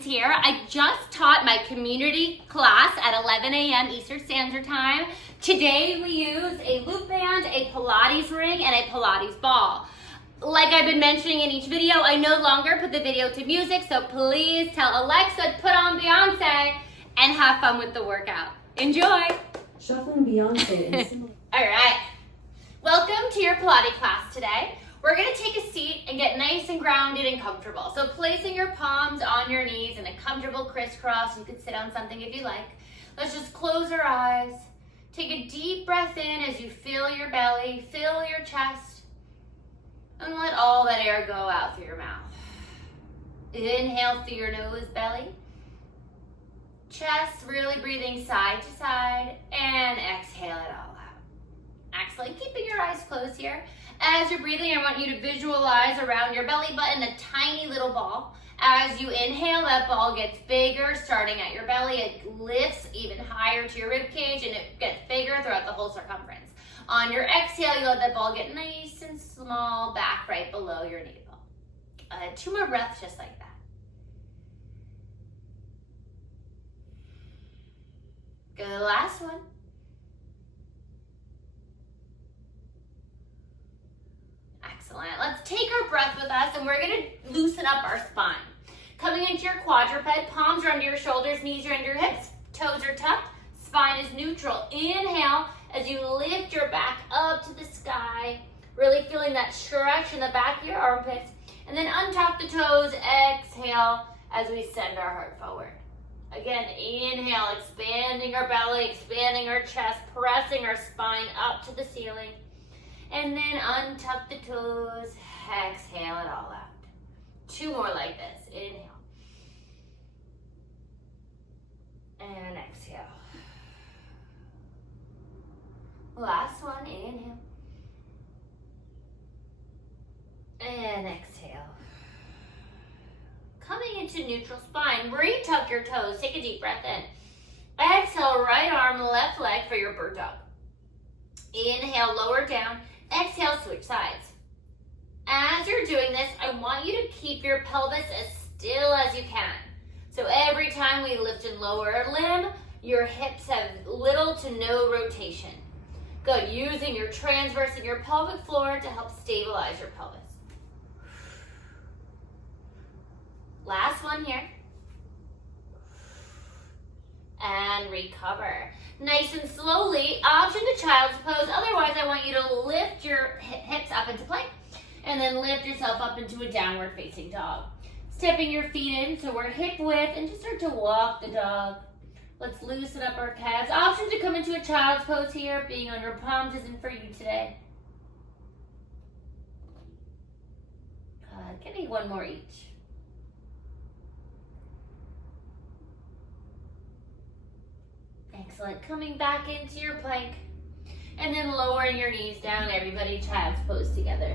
Youmans here. I just taught my community class at 11 a.m. Eastern Standard Time. Today we use a loop band, a Pilates ring, and a Pilates ball. Like I've been mentioning in each video, I no longer put the video to music, so please tell Alexa to put on Beyonce and have fun with the workout. Enjoy! Shuffling Beyonce. All right, welcome to your Pilates class today. We're gonna take a seat and get nice and grounded and comfortable. So placing your palms on your knees in a comfortable crisscross. You could sit on something if you like. Let's just close our eyes. Take a deep breath in as you fill your belly, fill your chest, and let all that air go out through your mouth. Inhale through your nose, belly. Chest, really breathing side to side, and exhale it all out. Excellent, keeping your eyes closed here. As you're breathing, I want you to visualize around your belly button a tiny little ball. As you inhale, that ball gets bigger, starting at your belly. It lifts even higher to your rib cage, and it gets bigger throughout the whole circumference. On your exhale, you let that ball get nice and small back right below your navel. 2 more breaths just like that. Good, last one. Excellent. Let's take our breath with us, and we're going to loosen up our spine. Coming into your quadruped, palms are under your shoulders, knees are under your hips, toes are tucked, spine is neutral. Inhale as you lift your back up to the sky, really feeling that stretch in the back of your armpits, and then untuck the toes, exhale as we send our heart forward. Again, inhale, expanding our belly, expanding our chest, pressing our spine up to the ceiling. And then untuck the toes, exhale it all out. 2 more like this. Inhale. And exhale. Last one, inhale. And exhale. Coming into neutral spine, retuck your toes. Take a deep breath in. Exhale, right arm, left leg for your bird dog. Inhale, lower down. Exhale, switch sides. As you're doing this, I want you to keep your pelvis as still as you can. So every time we lift and lower a limb, your hips have little to no rotation. Good, using your transverse and your pelvic floor to help stabilize your pelvis. Last one here. And recover. Nice and slowly, option to child's pose. Otherwise, I want you to lift your hips up into plank and then lift yourself up into a downward facing dog. Stepping your feet in so we're hip width and just start to walk the dog. Let's loosen up our calves. Option to come into a child's pose here. Being on your palms isn't for you today. Give me 1 more each. Excellent. Coming back into your plank and then lowering your knees down. Everybody child's pose together.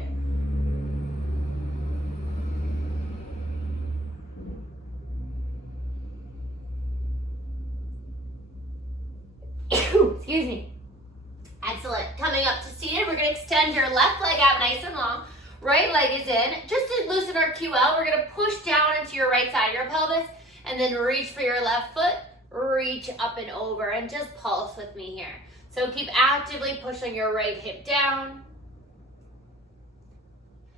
Excuse me. Excellent. Coming up to seated, we're going to extend your left leg out nice and long. Right leg is in. Just to loosen our QL, we're going to push down into your right side of your pelvis and then reach for your left foot. Reach up and over and just pulse with me here. So keep actively pushing your right hip down.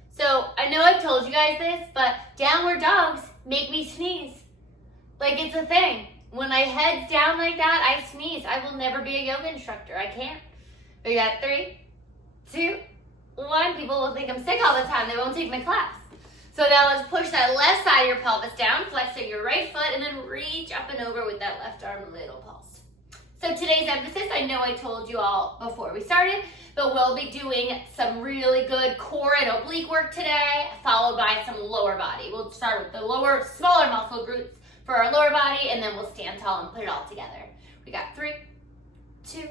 So I know I've told you guys this, but downward dogs make me sneeze. Like it's a thing. When my head's down like that, I sneeze. I will never be a yoga instructor. I can't. We got 3, 2, 1. People will think I'm sick all the time. They won't take my class. So now let's push that left side of your pelvis down, flexing your right foot, and then reach up and over with that left arm, a little pulse. So today's emphasis, I know I told you all before we started, but we'll be doing some really good core and oblique work today, followed by some lower body. We'll start with the smaller muscle groups for our lower body, and then we'll stand tall and put it all together. We got 3, 2,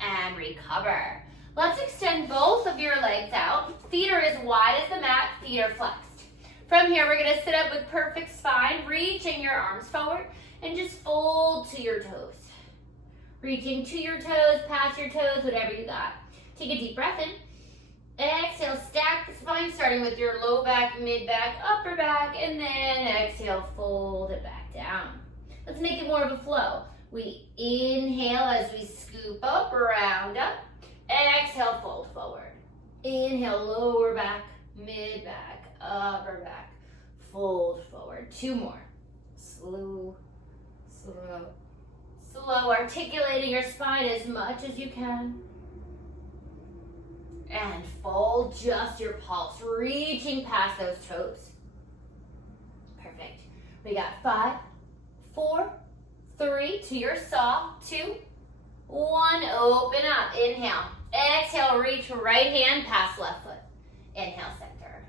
and recover. Let's extend both of your legs out. Feet are as wide as the mat, feet are flexed. From here, we're gonna sit up with perfect spine, reaching your arms forward, and just fold to your toes. Reaching to your toes, past your toes, whatever you got. Take a deep breath in. Exhale, stack the spine. spine, starting with your low back, mid back, upper back, and then exhale, fold it back down. Let's make it more of a flow. We inhale as we scoop up, round up. Exhale, fold forward. Inhale, lower back, mid back, upper back, fold forward. 2 more. Slow, slow, slow. Articulating your spine as much as you can. And fold just your pulse, reaching past those toes. Perfect. We got 5, 4, 3, to your saw, 2, 1, open up, inhale. Exhale, reach right hand past left foot. Inhale, center.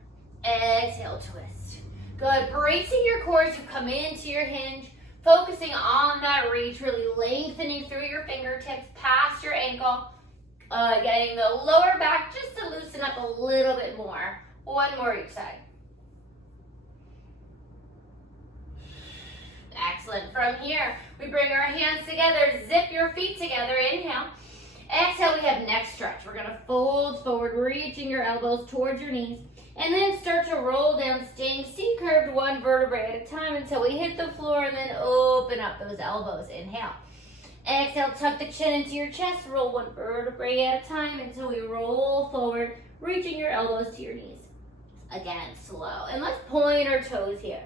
Exhale, twist. Good, bracing your core as you come into your hinge, focusing on that reach, really lengthening through your fingertips, past your ankle. Getting the lower back just to loosen up a little bit more. 1 more each side. Excellent. From here, we bring our hands together, zip your feet together, inhale. Exhale, we have neck stretch. We're gonna fold forward, reaching your elbows towards your knees, and then start to roll down, staying C-curved 1 vertebrae at a time until we hit the floor, and then open up those elbows, inhale. Exhale, tuck the chin into your chest, roll 1 vertebrae at a time until we roll forward, reaching your elbows to your knees. Again, slow. And let's point our toes here.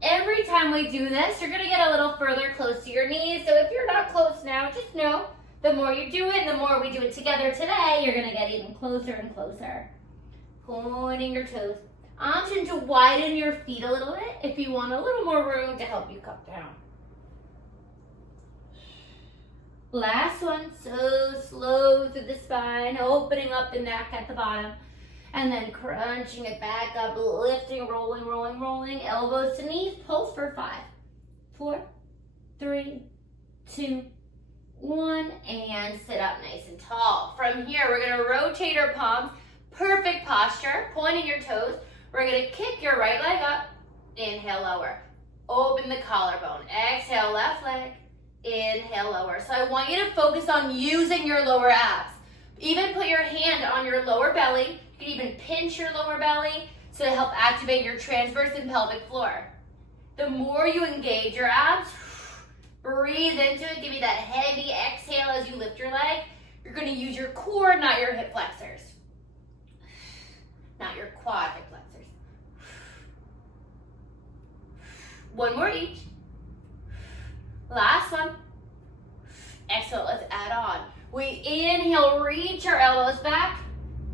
Every time we do this, you're gonna get a little further close to your knees. So if you're not close now, just know the more you do it, the more we do it together today, you're gonna get even closer and closer. Pointing your toes. Option to widen your feet a little bit if you want a little more room to help you come down. Last one, so slow through the spine, opening up the neck at the bottom, and then crunching it back up, lifting, rolling, rolling, rolling, elbows to knees, pulse for 5, 4, 3, 2, 1, and sit up nice and tall. From here, we're gonna rotate our palms, perfect posture, pointing your toes. We're gonna kick your right leg up, inhale, lower. Open the collarbone, exhale, left leg. Inhale, lower. So I want you to focus on using your lower abs. Even put your hand on your lower belly. You can even pinch your lower belly to help activate your transverse and pelvic floor. The more you engage your abs, breathe into it. Give me that heavy exhale as you lift your leg. You're going to use your core, not your hip flexors. Not your quad hip flexors. 1 more each. Last one. Exhale, let's add on. We inhale, reach our elbows back.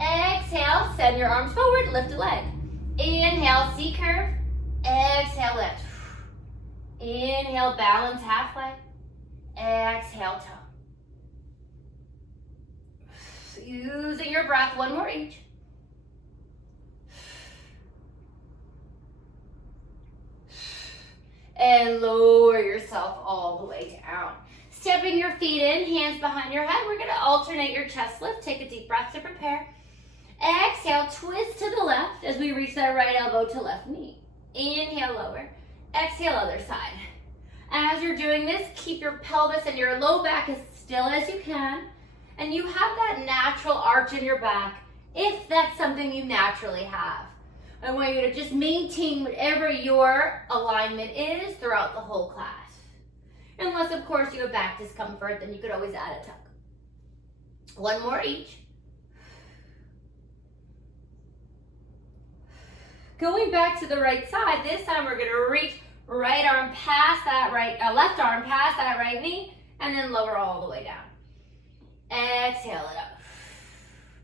Exhale, send your arms forward, lift a leg. Inhale, C-curve. Exhale, lift. Inhale, balance halfway. Exhale, toe. Using your breath, 1 more each. And lower yourself all the way down. Stepping your feet in, hands behind your head. We're gonna alternate your chest lift. Take a deep breath to prepare. Exhale, twist to the left as we reach that right elbow to left knee. Inhale, lower. Exhale, other side. As you're doing this, keep your pelvis and your low back as still as you can. And you have that natural arch in your back if that's something you naturally have. I want you to just maintain whatever your alignment is throughout the whole class. Unless, of course, you have back discomfort, then you could always add a tuck. 1 more each. Going back to the right side, this time we're gonna reach right arm past that left arm past that right knee, and then lower all the way down. Exhale it up.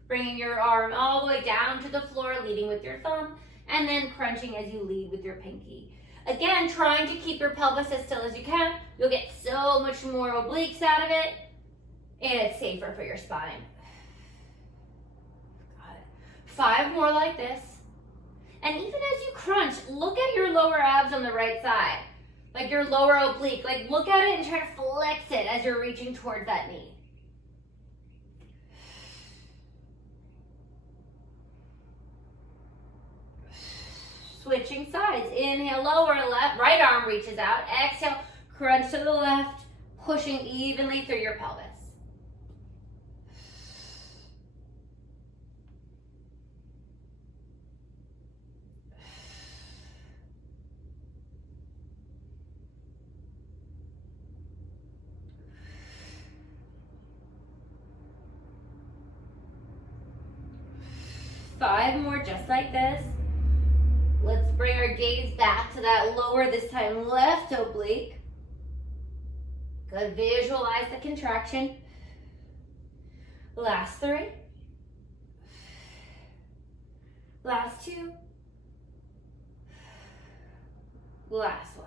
Bringing your arm all the way down to the floor, leading with your thumb, and then crunching as you lead with your pinky. Again, trying to keep your pelvis as still as you can. You'll get so much more obliques out of it, and it's safer for your spine. Got it. 5 more like this. And even as you crunch, look at your lower abs on the right side. Like your lower oblique. Like look at it and try to flex it as you're reaching towards that knee. Switching sides. Inhale, lower, left, right arm reaches out. Exhale, crunch to the left, pushing evenly through your pelvis. 5 more just like this. Let's bring our gaze back to that lower, this time left oblique. Good, visualize the contraction. Last 3. Last 2. Last 1.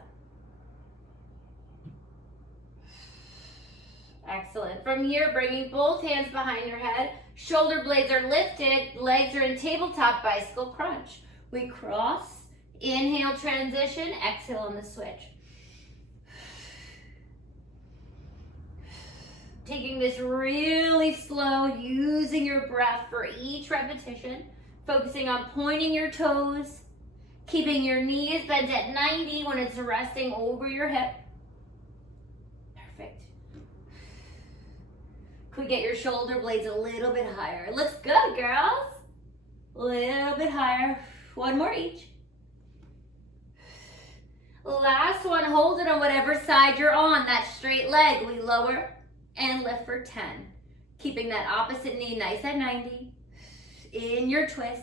Excellent. From here, bringing both hands behind your head. Shoulder blades are lifted. Legs are in tabletop bicycle crunch. We cross. Inhale, transition. Exhale on the switch. Taking this really slow, using your breath for each repetition. Focusing on pointing your toes. Keeping your knees bent at 90 when it's resting over your hip. Perfect. Could get your shoulder blades a little bit higher. Looks good, girls. A little bit higher. 1 more each. Last one, hold it on whatever side you're on. That straight leg, we lower and lift for 10. Keeping that opposite knee nice at 90. In your twist.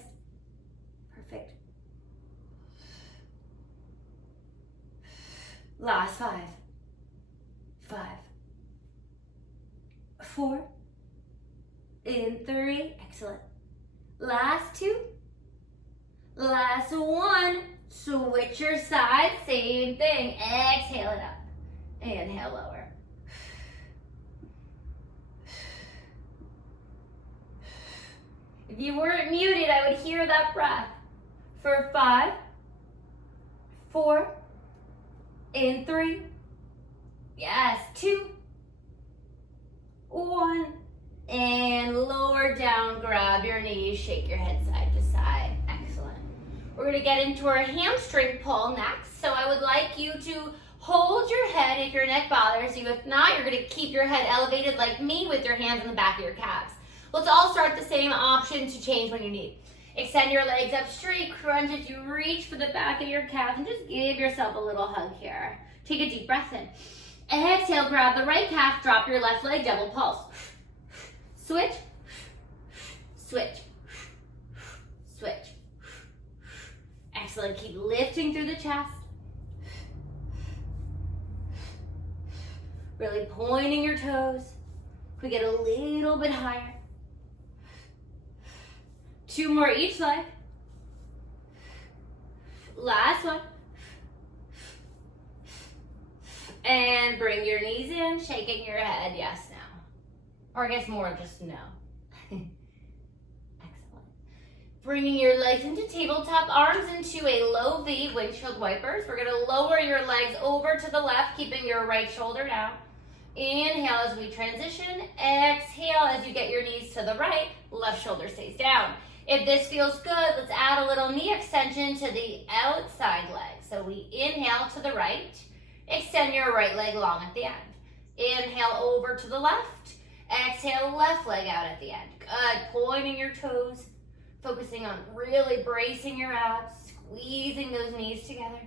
Perfect. Last 5. 5. 4. In 3. Excellent. Last 2. Last 1. Switch your side. Same thing. Exhale it up. Inhale lower. If you weren't muted, I would hear that breath. For 5. 4. In 3. Yes. 2. 1. And lower down, grab your knees, shake your head side to side. Excellent. We're gonna get into our hamstring pull next. So I would like you to hold your head if your neck bothers you. If not, you're gonna keep your head elevated like me with your hands on the back of your calves. Let's all start the same option to change when you need. Extend your legs up straight, crunch as you reach for the back of your calves, and just give yourself a little hug here. Take a deep breath in. Exhale, grab the right calf, drop your left leg, double pulse. Switch, switch, switch. Excellent, keep lifting through the chest. Really pointing your toes. We get a little bit higher. 2 more each leg. Last one. And bring your knees in, shaking your head, yes, no. Or I guess more just no. Excellent. Bringing your legs into tabletop, arms into a low V, windshield wipers. We're gonna lower your legs over to the left, keeping your right shoulder down. Inhale as we transition. Exhale as you get your knees to the right, left shoulder stays down. If this feels good, let's add a little knee extension to the outside leg. So we inhale to the right. Extend your right leg long at the end. Inhale over to the left. Exhale, left leg out at the end. Good, pointing your toes. Focusing on really bracing your abs. Squeezing those knees together.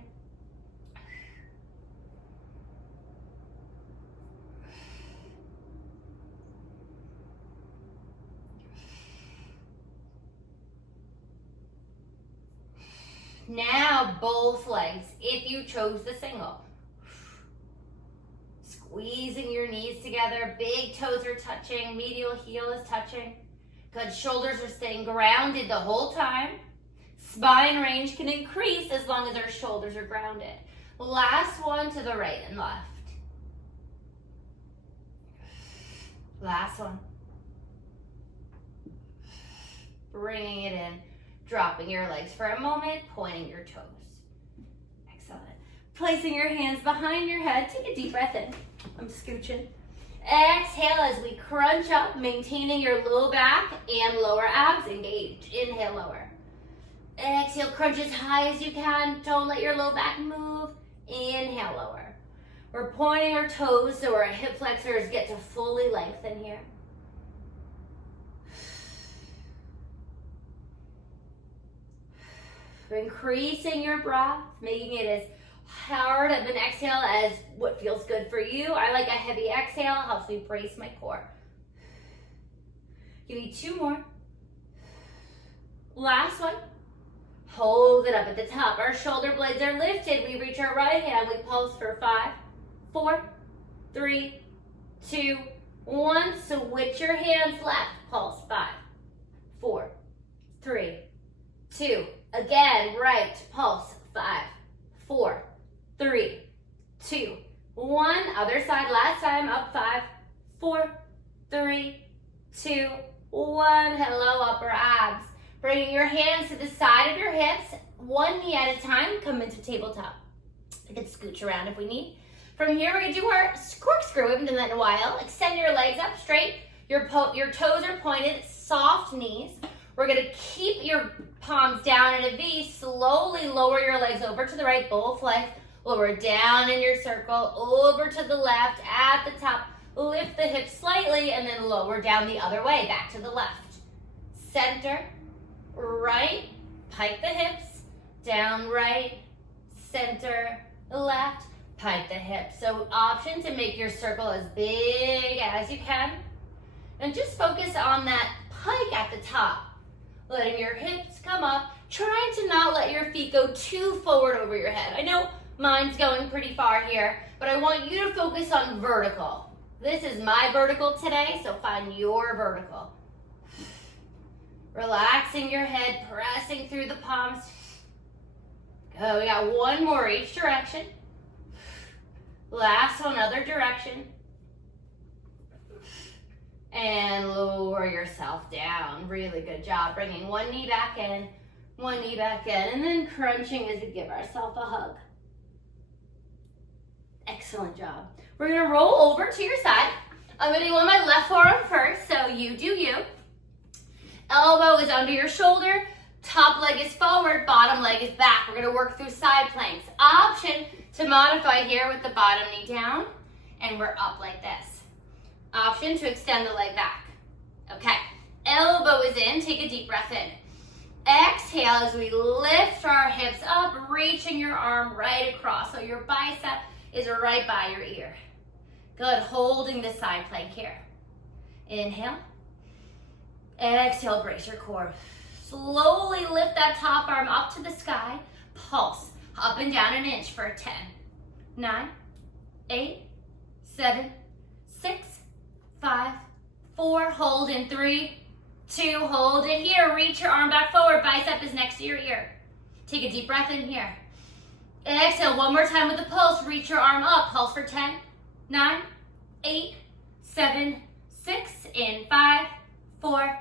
Now both legs, if you chose the single. Squeezing your knees together, big toes are touching, medial heel is touching. Good, shoulders are staying grounded the whole time. Spine range can increase as long as our shoulders are grounded. Last one to the right and left. Last one. Bringing it in. Dropping your legs for a moment, pointing your toes. Excellent. Placing your hands behind your head. Take a deep breath in. I'm scooching. Exhale as we crunch up, maintaining your low back and lower abs engaged. Inhale, lower. Exhale, crunch as high as you can. Don't let your low back move. Inhale, lower. We're pointing our toes so our hip flexors get to fully lengthen here. Increasing your breath, making it as hard of an exhale as what feels good for you. I like a heavy exhale, helps me brace my core. Give me 2 more. Last one. Hold it up at the top. Our shoulder blades are lifted. We reach our right hand. We pulse for 5, 4, 3, 2, 1. Switch your hands left. Pulse 5, 4, 3, 2. Again, right. Pulse 5, 4, 3, 2, 1. Other side. Last time. Up 5, 4, 3, 2, 1. Hello, upper abs. Bringing your hands to the side of your hips, one knee at a time. Come into tabletop. You can scooch around if we need. From here, we're gonna do our corkscrew. We haven't done that in a while. Extend your legs up straight. Your toes are pointed, soft knees. We're gonna keep your palms down in a V. Slowly lower your legs over to the right, both legs. Lower down in your circle, over to the left, at the top. Lift the hips slightly, and then lower down the other way, back to the left. Center. Right, pike the hips, down right, center, left, pike the hips. So option to make your circle as big as you can. And just focus on that pike at the top. Letting your hips come up, trying to not let your feet go too forward over your head. I know mine's going pretty far here, but I want you to focus on vertical. This is my vertical today, so find your vertical. Relaxing your head, pressing through the palms. Go, we got one more each direction. Last one, other direction. And lower yourself down. Really good job. Bringing one knee back in, one knee back in, and then crunching as we give ourselves a hug. Excellent job. We're gonna roll over to your side. I'm gonna go on my left forearm first, so you do you. Elbow is under your shoulder, top leg is forward, bottom leg is back. We're gonna work through side planks. Option to modify here with the bottom knee down, and we're up like this. Option to extend the leg back. Okay, elbow is in, take a deep breath in. Exhale as we lift our hips up, reaching your arm right across, so your bicep is right by your ear. Good, holding the side plank here. Inhale. Exhale, brace your core. Slowly lift that top arm up to the sky. Pulse up and down an inch for 10, 9, 8, 7, 6, 5, 4. Hold in 3, 2. Hold it here. Reach your arm back forward. Bicep is next to your ear. Take a deep breath in here. Exhale one more time with the pulse. Reach your arm up. Pulse for 10, 9, 8, 7, 6. In 5, 4,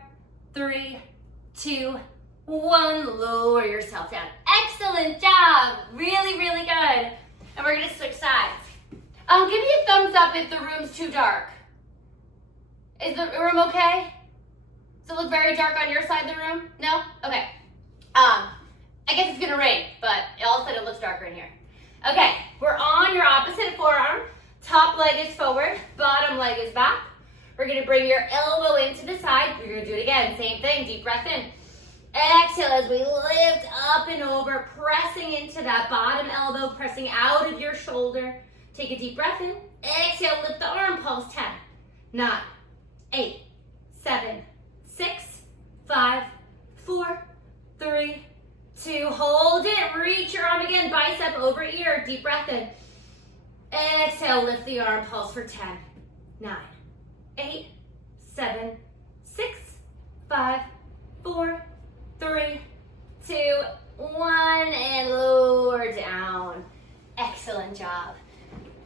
3, 2, 1. Lower yourself down. Excellent job. Really, really good. And we're gonna switch sides. Give me a thumbs up if the room's too dark. Is the room okay? Does it look very dark on your side of the room? No? Okay. I guess it's gonna rain, but all of a sudden it looks darker in here. Okay, we're on your opposite forearm. Top leg is forward, bottom leg is back. We're gonna bring your elbow into the side. We're gonna do it again, same thing, deep breath in. Exhale as we lift up and over, pressing into that bottom elbow, pressing out of your shoulder. Take a deep breath in. Exhale, lift the arm, pulse 10, 9, 8, 7, 6, 5, 4, 3, 2. Hold it, reach your arm again, bicep over ear, deep breath in. Exhale, lift the arm, pulse for 10, 9, 8, 7, 6, 5, 4, 3, 2, 1, and lower down. Excellent job.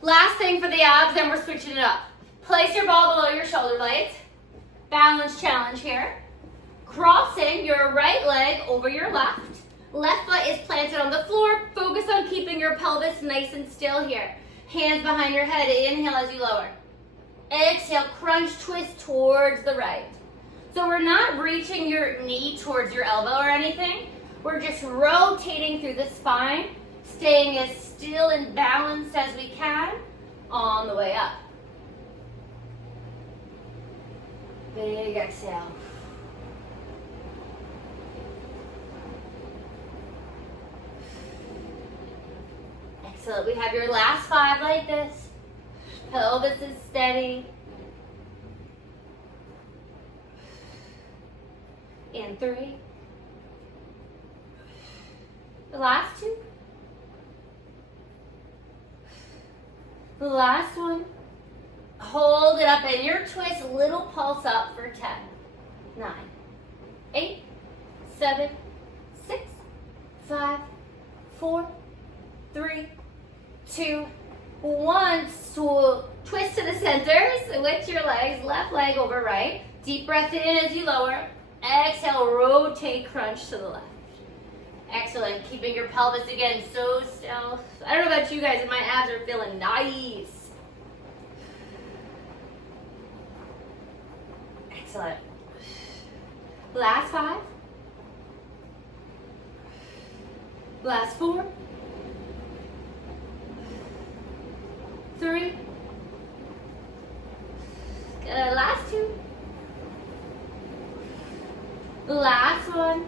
Last thing for the abs, then we're switching it up. Place your ball below your shoulder blades. Balance challenge here. Crossing your right leg over your left. Left foot is planted on the floor. Focus on keeping your pelvis nice and still here. Hands behind your head. Inhale as you lower. Exhale, crunch, twist towards the right. So we're not reaching your knee towards your elbow or anything. We're just rotating through the spine, staying as still and balanced as we can on the way up. Big exhale. Excellent. We have your last 5 like this. Pelvis is steady. In 3, The last two. The last one. Hold it up in your twist, little pulse up for 10, 9, 8, 7, 6, 5, 4, 3, 2, 1. Twist to the center, switch your legs, left leg over right. Deep breath in as you lower. Exhale, rotate, crunch to the left. Excellent, keeping your pelvis again so still. I don't know about you guys, but my abs are feeling nice. Excellent. Last 5. Last 4. 3. Good. Last 2. Last one.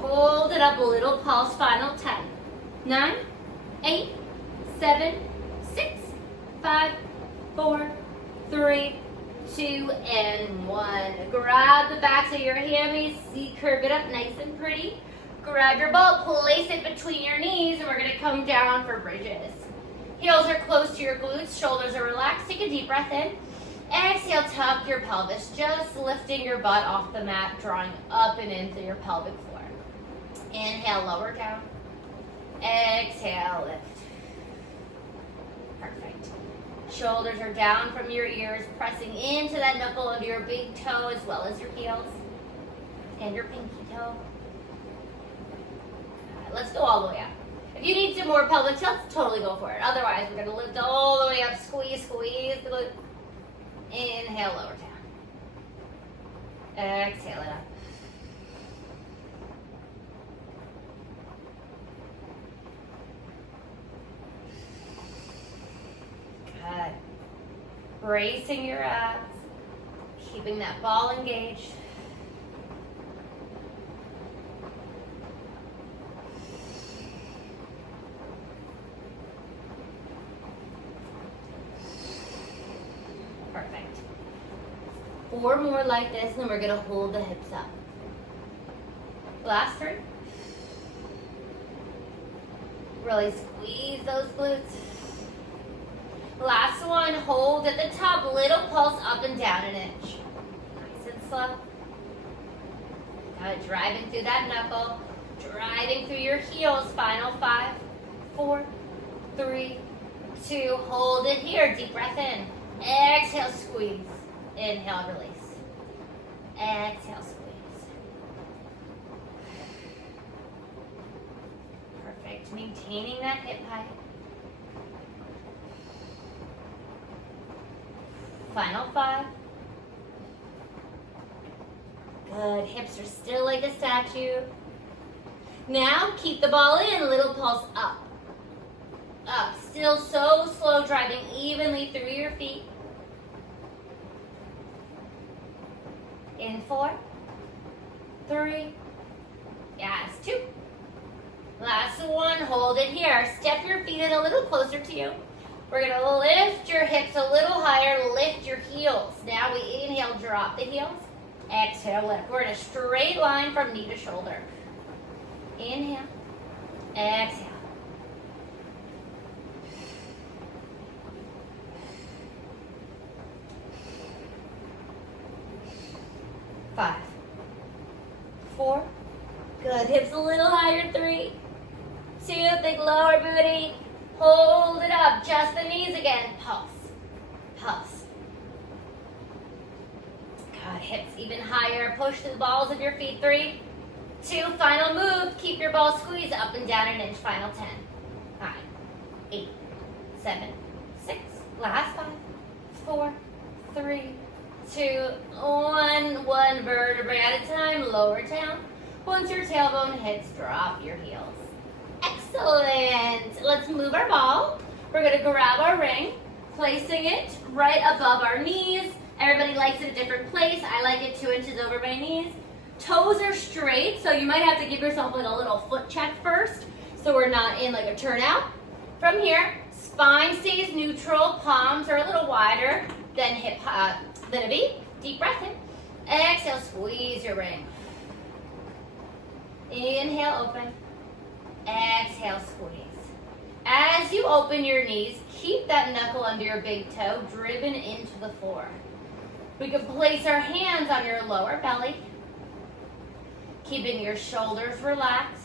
Hold it up, a little pulse, final 10. 9, 8, 7, 6, 5, 4, 3, 2, and 1. Grab the backs of your hammies, curve it up nice and pretty. Grab your ball, place it between your knees, and we're gonna come down for bridges. Heels are close to your glutes, shoulders are relaxed. Take a deep breath in. Exhale, tuck your pelvis, just lifting your butt off the mat, drawing up and into your pelvic floor. Inhale, lower down. Exhale, lift. Perfect. Shoulders are down from your ears, pressing into that knuckle of your big toe as well as your heels and your pinky toe. Let's go all the way up. If you need some more pelvic tilts, totally go for it. Otherwise, we're going to lift all the way up, squeeze, squeeze the glute. Inhale, lower down. Exhale it up. Good. Bracing your abs, keeping that ball engaged. Perfect. 4 more like this, and then we're going to hold the hips up. Last 3. Really squeeze those glutes. Last one, hold at the top, little pulse up and down an inch. Nice and slow. Good, driving through that knuckle, driving through your heels. Final 5, 4, 3, 2, hold it here. Deep breath in. Exhale, squeeze. Inhale, release. Exhale, squeeze. Perfect. Maintaining that hip height. Final 5. Good. Hips are still like a statue. Now keep the ball in. Little pulse up. Up. Still so slow, driving evenly through your feet. In 4, 3, yes, 2. Last one, hold it here. Step your feet in a little closer to you. We're going to lift your hips a little higher, lift your heels. Now we inhale, drop the heels. Exhale, lift. We're in a straight line from knee to shoulder. Inhale, exhale. Five, 4, good. Hips a little higher. 3, 2, big lower booty. Hold it up, just the knees again. Pulse, pulse. Good, hips even higher. Push the balls of your feet. 3, 2, final move. Keep your ball squeezed up and down an inch. Final 10, 9, 8, 7, 6. Last 5, 4, 3, 2, 1. One vertebrae at a time. Lower down. Once your tailbone hits, drop your heels. Excellent. Let's move our ball. We're going to grab our ring, placing it right above our knees. Everybody likes it a different place. I like it 2 inches over my knees. Toes are straight, so you might have to give yourself like a little foot check first, so we're not in like a turnout. From here, spine stays neutral, palms are a little wider than than a V. Deep breath in. Exhale, squeeze your ring. Inhale, open. Exhale, squeeze. As you open your knees, keep that knuckle under your big toe driven into the floor. We can place our hands on your lower belly, keeping your shoulders relaxed.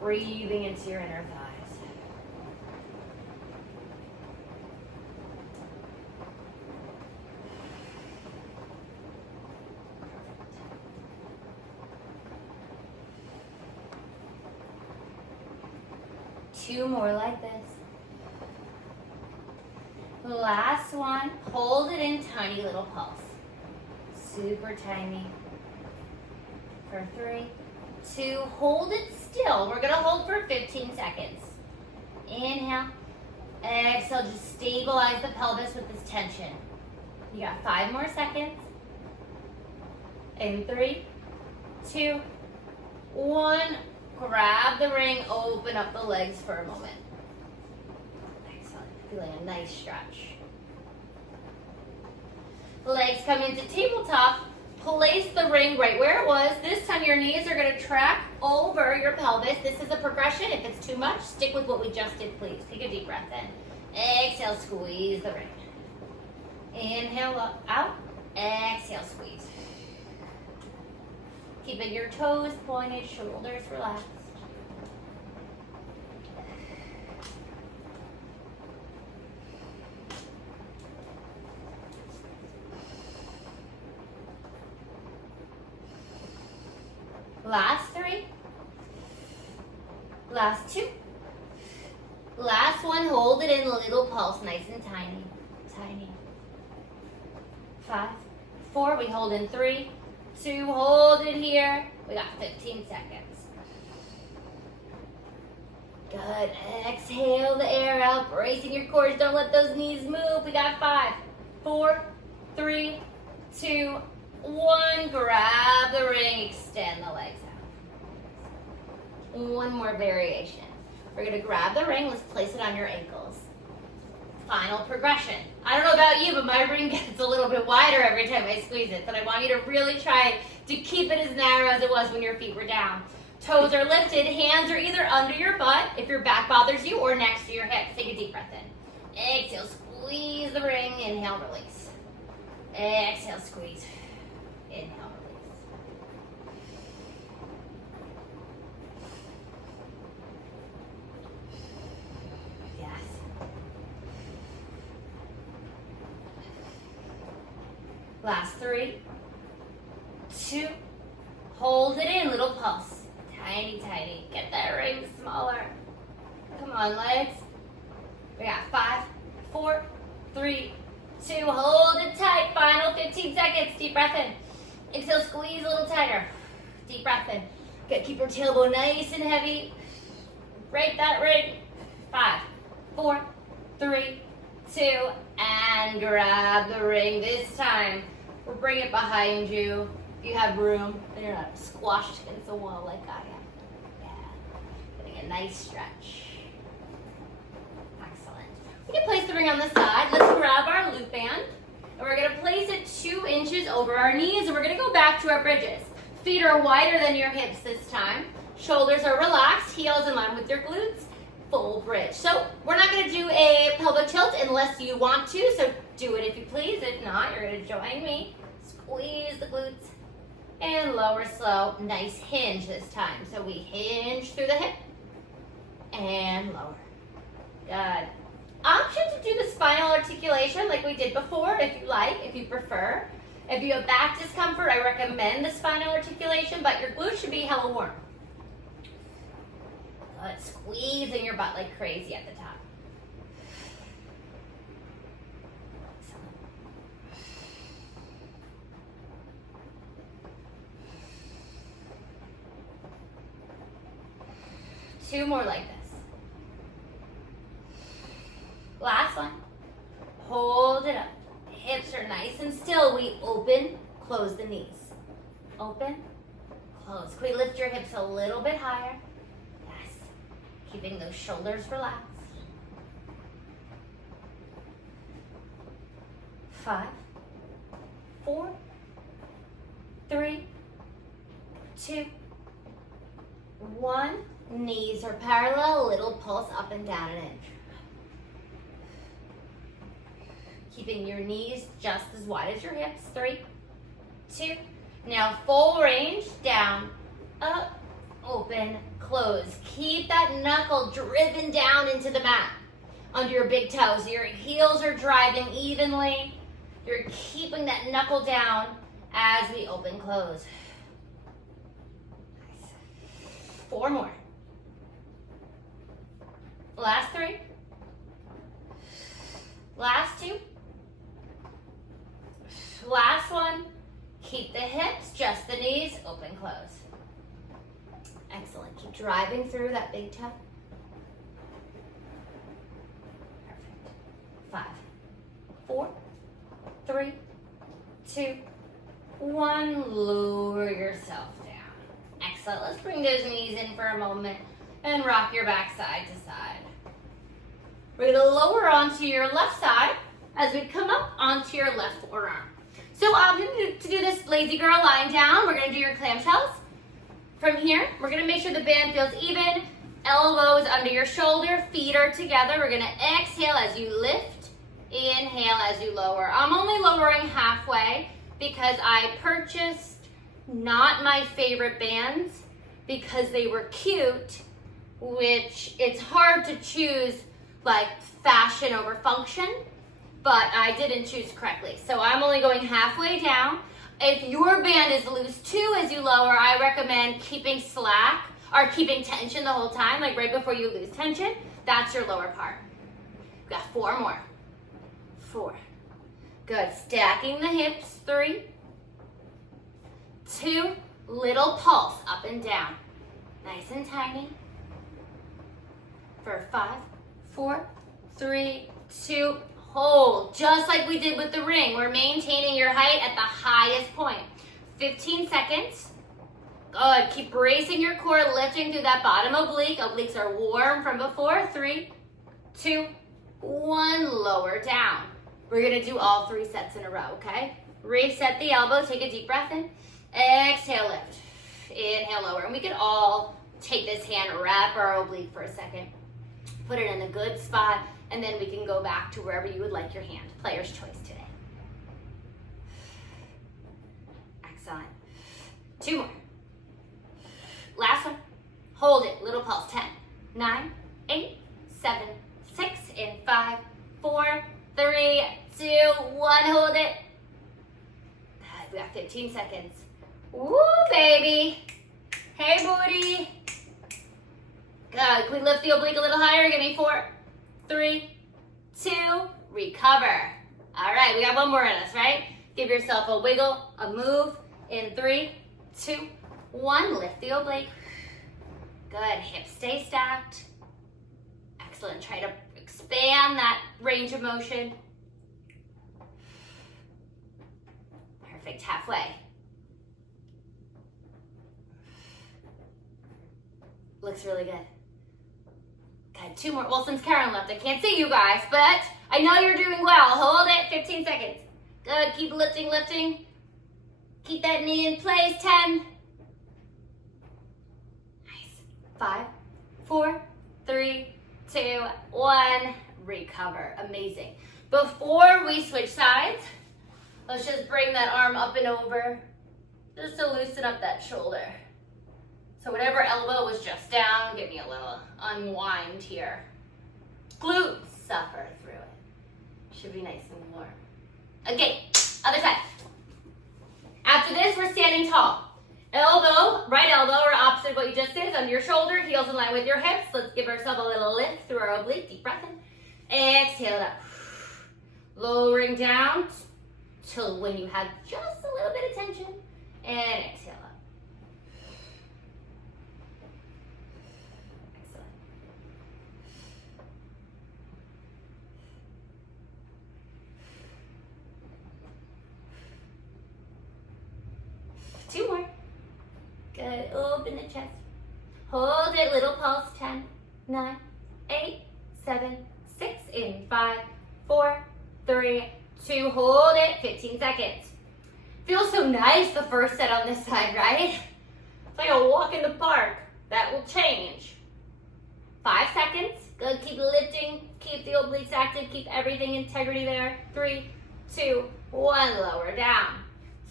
Breathing into your inner thighs. Two more like this. Last one. Hold it in tiny little pulse. Super tiny. For 3, 2, hold it still. We're gonna hold for 15 seconds. Inhale. Exhale, just stabilize the pelvis with this tension. You got 5 more seconds. In 3, 2, 1. Grab the ring, open up the legs for a moment. Excellent. Feeling a nice stretch. Legs come into tabletop. Place the ring right where it was. This time your knees are going to track over your pelvis. This is a progression. If it's too much, stick with what we just did, please. Take a deep breath in. Exhale, squeeze the ring. Inhale, up, out. Exhale, squeeze. Keeping your toes pointed, shoulders relaxed. Last 3. Last 2. Last one, hold it in little pulse, nice and tiny. Tiny. 5, 4, we hold in 3, 2, hold it here. We got 15 seconds. Good. Exhale the air out, bracing your core. Don't let those knees move. We got 5, 4, 3, 2, 1. Grab the ring, extend the legs out. One more variation. We're gonna grab the ring, let's place it on your ankles. Final progression. I don't know about you, but my ring gets a little bit wider every time I squeeze it, but I want you to really try to keep it as narrow as it was when your feet were down. Toes are lifted, hands are either under your butt if your back bothers you, or next to your hips. Take a deep breath in. Exhale, squeeze the ring, inhale, release. Exhale, squeeze. Inhale, release. Yes. Last 3, 2, hold it in, little pulse. Tiny, tiny. Get that ring smaller. Come on, legs. We got 5, 4, 3, 2, hold it tight. Final 15 seconds. Deep breath in. Exhale, squeeze a little tighter. Deep breath in. Good, keep your tailbone nice and heavy. Break that ring. 5, 4, 3, 2, and grab the ring. This time, we'll bring it behind you. If you have room, and you're not squashed against the wall like I am. Yeah. Getting a nice stretch. Excellent. We can place the ring on the side. Let's grab our loop band. And we're going to place it 2 inches over our knees. And we're going to go back to our bridges. Feet are wider than your hips this time. Shoulders are relaxed. Heels in line with your glutes. Full bridge. So we're not going to do a pelvic tilt unless you want to. So do it if you please. If not, you're going to join me. Squeeze the glutes. And lower slow. Nice hinge this time. So we hinge through the hip. And lower. Good. Option to do the spinal articulation like we did before if you like, if you prefer. If you have back discomfort, I recommend the spinal articulation, but your glutes should be hella warm. Good. Squeezing your butt like crazy at the top. Excellent. 2 more like this. Last one. Hold it up. Hips are nice and still. We open, close the knees. Open, close. Can we lift your hips a little bit higher? Yes. Keeping those shoulders relaxed. 5, 4, 3, 2, 1. Knees are parallel, little pulse up and down and in. Keeping your knees just as wide as your hips. 3, 2. Now full range, down, up, open, close. Keep that knuckle driven down into the mat. Under your big toes, your heels are driving evenly. You're keeping that knuckle down as we open, close. Nice. 4 more. Last 3. Last 2. Last 1. Keep the hips, just the knees, open, close. Excellent. Keep driving through that big toe. Perfect. 5, 4, 3, 2, 1. Lower yourself down. Excellent. Let's bring those knees in for a moment and rock your back side to side. We're going to lower onto your left side as we come up onto your left forearm. So to do this lazy girl lying down, we're going to do your clamshells. From here, we're going to make sure the band feels even. Elbows under your shoulder, feet are together. We're going to exhale as you lift, inhale as you lower. I'm only lowering halfway because I purchased not my favorite bands because they were cute, which it's hard to choose like fashion over function, but I didn't choose correctly. So I'm only going halfway down. If your band is loose too as you lower, I recommend keeping slack or keeping tension the whole time, like right before you lose tension. That's your lower part. We've got 4 more. 4. Good. Stacking the hips. 3, 2, little pulse up and down. Nice and tiny. For 5, 4, 3, 2, hold. Just like we did with the ring. We're maintaining your height at the highest point. 15 seconds. Good. Keep bracing your core, lifting through that bottom oblique. Obliques are warm from before. 3, 2, 1. Lower down. We're going to do all 3 sets in a row, okay? Reset the elbow. Take a deep breath in. Exhale, lift. Inhale, lower. And we can all take this hand, wrap our oblique for a second. Put it in a good spot, and then we can go back to wherever you would like your hand. Player's choice today. Excellent. 2 more. Last one. Hold it. Little pulse. 10, 9, 8, 7, 6, in 5, 4, 3, 2, 1. Hold it. We got 15 seconds. Woo, baby. Hey, booty. Good. Can we lift the oblique a little higher? Give me 4, 3, 2, recover. All right, we got 1 more in us, right? Give yourself a wiggle, a move. In 3, 2, 1, lift the oblique. Good. Hips stay stacked. Excellent. Try to expand that range of motion. Perfect. Halfway. Looks really good. Good. 2 more. Well, since Karen left, I can't see you guys, but I know you're doing well. Hold it. 15 seconds. Good. Keep lifting, lifting. Keep that knee in place. 10. Nice. 5, 4, 3, 2, 1. Recover. Amazing. Before we switch sides, let's just bring that arm up and over just to loosen up that shoulder. So whatever elbow was just down, give me a little unwind here. Glutes suffer through it. Should be nice and warm. Okay, other side. After this, we're standing tall. Elbow, right elbow, or opposite of what you just did, is under your shoulder, heels in line with your hips. Let's give ourselves a little lift through our oblique. Deep breath in. Exhale it up. Lowering down till when you have just a little bit of tension. And exhale up. Excellent. 2 more. Good. Open the chest. Hold it. Little pulse. 10, 9, 8, 7, 6. In 5, 4, 3, 2. Hold it. 15 seconds. Feels so nice the first set on this side, right? It's like a walk in the park. That will change. 5 seconds. Good, keep lifting, keep the obliques active, keep everything integrity there. 3, 2, 1, lower down.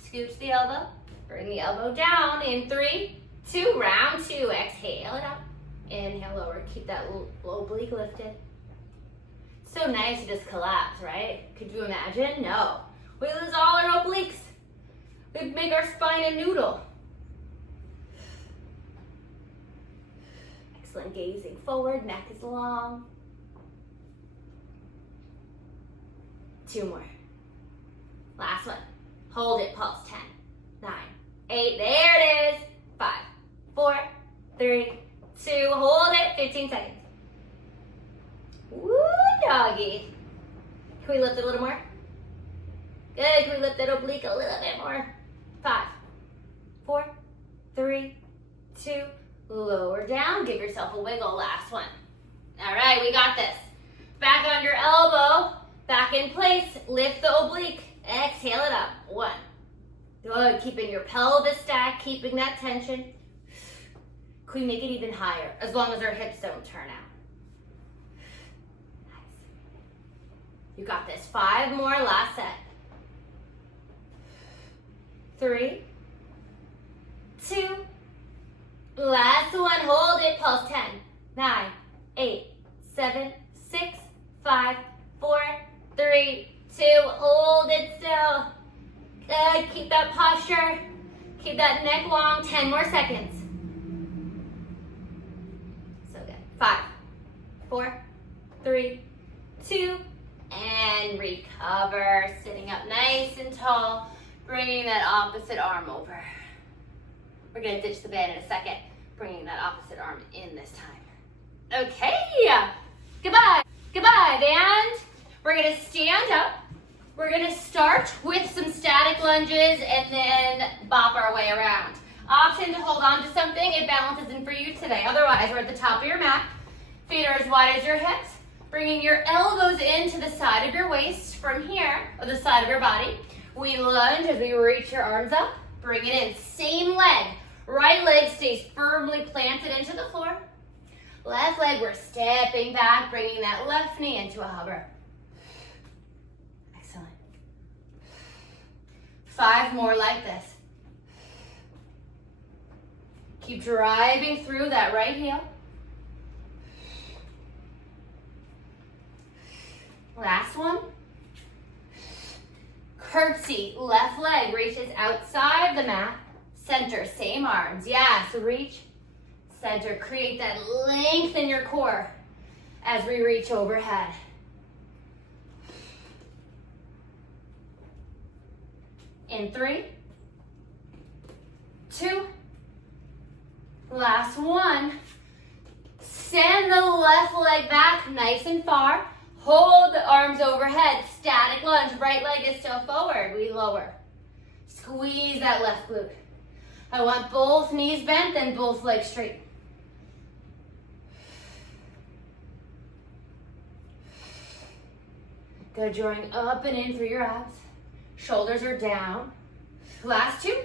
Scooch the elbow, bring the elbow down in 3, 2, round 2, exhale it up. Inhale, lower, keep that low oblique lifted. So nice to just collapse, right? Could you imagine? No. We lose all our obliques. We make our spine a noodle. Excellent, gazing forward, neck is long. 2 more. Last one. Hold it, pulse. 10, 9, 8, there it is. 5, 4, 3, 2, hold it, 15 seconds. Woo, doggy. Can we lift it a little more? Good, can we lift that oblique a little bit more? 5, 4, 3, 2, lower down, give yourself a wiggle, last one. All right, we got this. Back on your elbow, back in place, lift the oblique, exhale it up. 1. Good, keeping your pelvis stacked, keeping that tension. Can we make it even higher, as long as our hips don't turn out? Nice. You got this. 5 more, last set. 3, 2, last one, hold it, pulse. 10, 9, 8, 7, 6, 5, 4, 3, 2, hold it still. Good, keep that posture, keep that neck long, 10 more seconds. So good. 5, 4, 3, 2, and recover. Sitting up nice and tall, bringing that opposite arm over. We're gonna ditch the bed in a second, bringing that opposite arm in this time. Okay, goodbye, and we're gonna stand up. We're gonna start with some static lunges and then bop our way around. Option to hold on to something if balance isn't for you today. Otherwise, we're at the top of your mat. Feet are as wide as your hips. Bringing your elbows into the side of your waist from here, or the side of your body. We lunge as we reach your arms up. Bring it in. Same leg. Right leg stays firmly planted into the floor. Left leg, we're stepping back, bringing that left knee into a hover. Excellent. 5 more like this. Keep driving through that right heel. Last one. Curtsy, left leg reaches outside the mat. Center, same arms. Yes, reach, center. Create that length in your core as we reach overhead. In 3, 2, last one. Send the left leg back nice and far. Hold the arms overhead. Static lunge. Right leg is still forward. We lower. Squeeze that left glute. I want both knees bent and both legs straight. Good, drawing up and in through your abs. Shoulders are down. Last 2.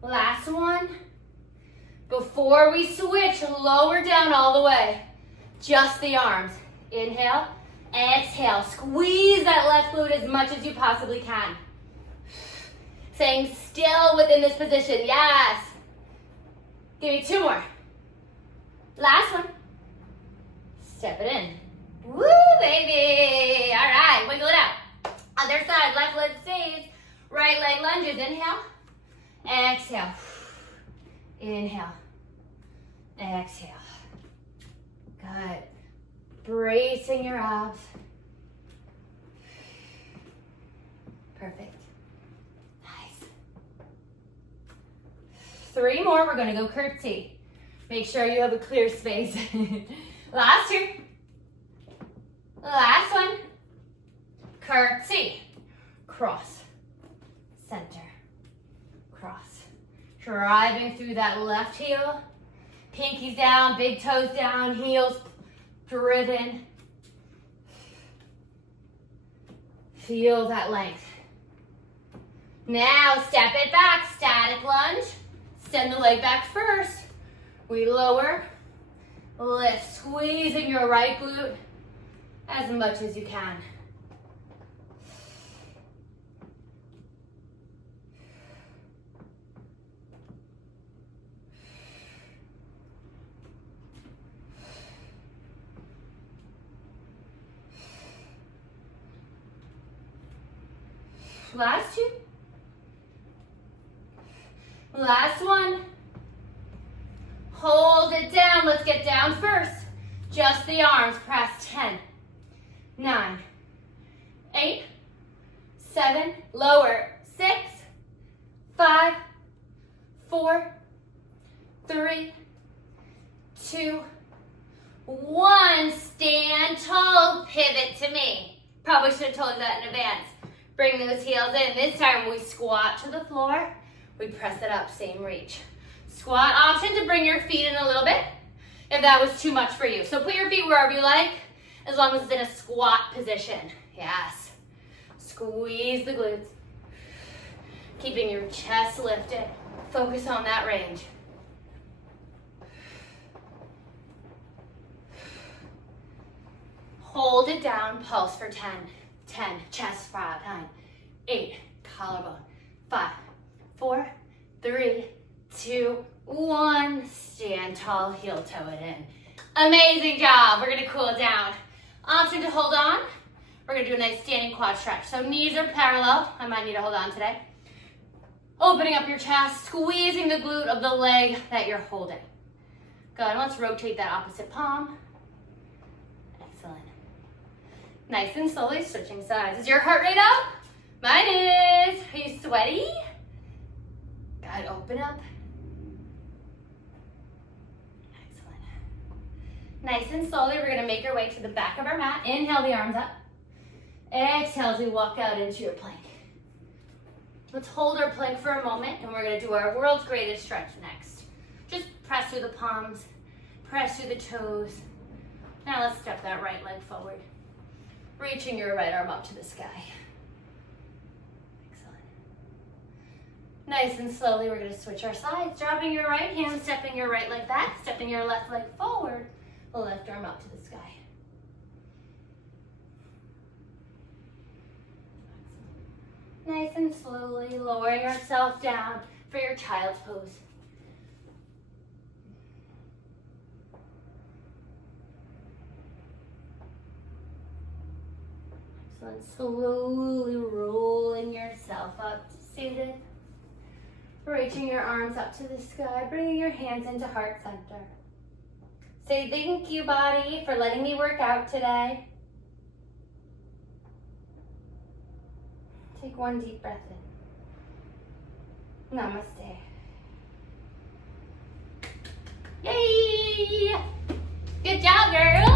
Last one. Before we switch, lower down all the way. Just the arms. Inhale, exhale. Squeeze that left glute as much as you possibly can. Staying still within this position. Yes. Give me 2 more. Last one. Step it in. Woo, baby. All right, wiggle it out. Other side, left leg stays. Right leg lunges. Inhale, exhale. Inhale, exhale. Good. Bracing your abs. Perfect. Nice. 3 more. We're going to go curtsy. Make sure you have a clear space. Last 2. Last one. Curtsy. Cross. Center. Cross. Driving through that left heel. Pinkies down, big toes down, heels driven. Feel that length. Now step it back, static lunge. Send the leg back first. We lower, lift, squeezing your right glute as much as you can. Last two. Last one. Hold it down. Let's get down first. Just the arms. Press 10, 9, 8, 7, lower, 6, 5, 4, 3, 2, 1. Stand tall. Pivot to me. Probably should have told you that in advance. Bring those heels in. This time we squat to the floor. We press it up, same reach. Squat option to bring your feet in a little bit if that was too much for you. So put your feet wherever you like, as long as it's in a squat position. Yes. Squeeze the glutes. Keeping your chest lifted. Focus on that range. Hold it down, pulse for 10. 10, chest 5, 9, 8, collarbone, 5, 4, 3, 2, 1. Stand tall, heel toe it in. Amazing job. We're gonna cool it down. Option to hold on. We're gonna do a nice standing quad stretch. So knees are parallel. I might need to hold on today. Opening up your chest, squeezing the glute of the leg that you're holding. Good, let's rotate that opposite palm. Excellent. Nice and slowly switching sides. Is your heart rate up? Mine is. Are you sweaty? Good, open up. Excellent. Nice and slowly, we're gonna make our way to the back of our mat. Inhale the arms up. Exhale as we walk out into your plank. Let's hold our plank for a moment and we're gonna do our world's greatest stretch next. Just press through the palms, press through the toes. Now let's step that right leg forward. Reaching your right arm up to the sky. Excellent. Nice and slowly, we're gonna switch our sides. Dropping your right hand, stepping your right leg back, stepping your left leg forward, the left arm up to the sky. Nice and slowly, lowering ourselves down for your child's pose. Excellent. Slowly rolling yourself up to seated. Reaching your arms up to the sky, bringing your hands into heart center. Say thank you, body, for letting me work out today. Take one deep breath in. Namaste. Yay! Good job, girl.